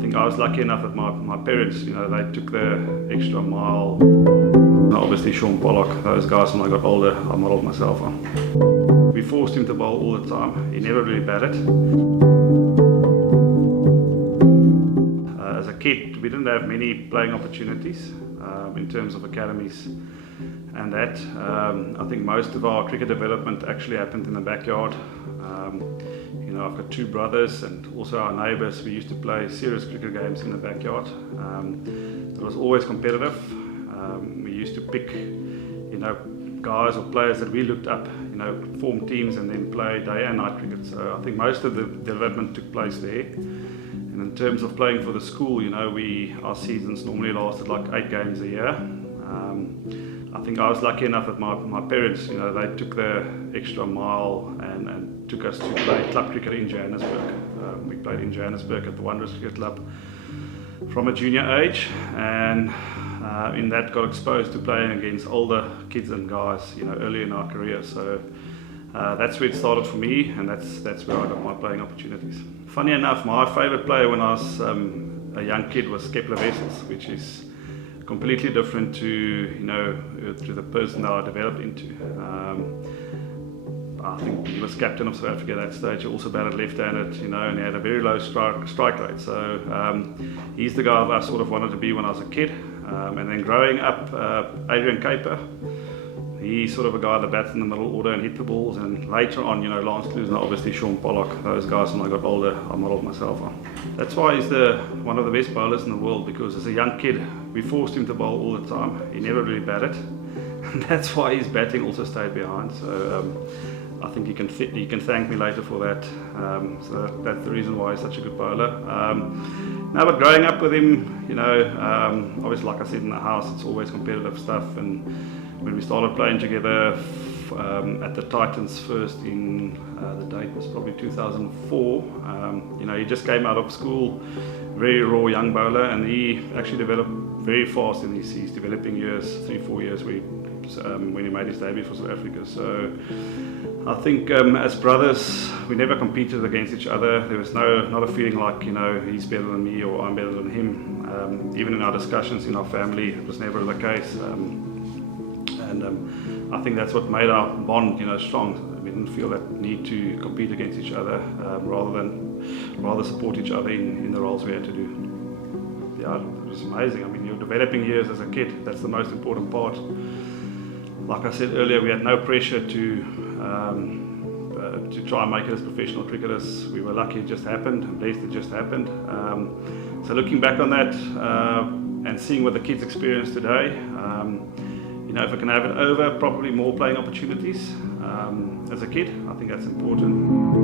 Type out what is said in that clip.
think I was lucky enough that my parents, they took the extra mile. Obviously Sean Pollock, those guys when I got older, I modelled myself on. We forced him to bowl all the time. He never really batted. As a kid, we didn't have many playing opportunities in terms of academies and that. I think most of our cricket development actually happened in the backyard. I've got two brothers and also our neighbours. We used to play serious cricket games in the backyard. It was always competitive. We used to pick, guys or players that we looked up, form teams and then play day and night cricket. So I think most of the development took place there. And in terms of playing for the school, our seasons normally lasted like 8 games a year. I think I was lucky enough that my parents, they took the extra mile and took us to play club cricket in Johannesburg. We played in Johannesburg at the Wanderers Cricket Club from a junior age, and in that got exposed to playing against older kids and guys, early in our career. So that's where it started for me, and that's where I got my playing opportunities. Funny enough, my favourite player when I was a young kid was Kepler Wessels, which is completely different to the person that I developed into. I think he was captain of South Africa at that stage. He also batted left-handed, and he had a very low strike rate. So he's the guy that I sort of wanted to be when I was a kid. And then growing up, Adrian Kuiper, he's sort of a guy that bats in the middle order and hit the balls. And later on, Lance Clues and obviously Sean Pollock, those guys when I got older, I modelled myself on. That's why he's one of the best bowlers in the world, because as a young kid, we forced him to bowl all the time. He never really batted. And that's why his batting also stayed behind. So I think he can thank me later for that. So that's the reason why he's such a good bowler. Now, but growing up with him, obviously, like I said, in the house, it's always competitive stuff. And when we started playing together at the Titans first in the date was probably 2004. He just came out of school, very raw young bowler, and he actually developed very fast in his developing years, 3-4 years when he made his debut for South Africa. So I think as brothers, we never competed against each other. There was not a feeling like he's better than me or I'm better than him. Even in our discussions in our family, it was never the case. And I think that's what made our bond, strong. We didn't feel that need to compete against each other, rather support each other in the roles we had to do. Yeah, it was amazing. I mean, your developing years as a kid, that's the most important part. Like I said earlier, we had no pressure to try and make it as professional cricketers. We were lucky it just happened, and blessed it just happened. So looking back on that and seeing what the kids experience today, if I can have it over, probably more playing opportunities as a kid, I think that's important.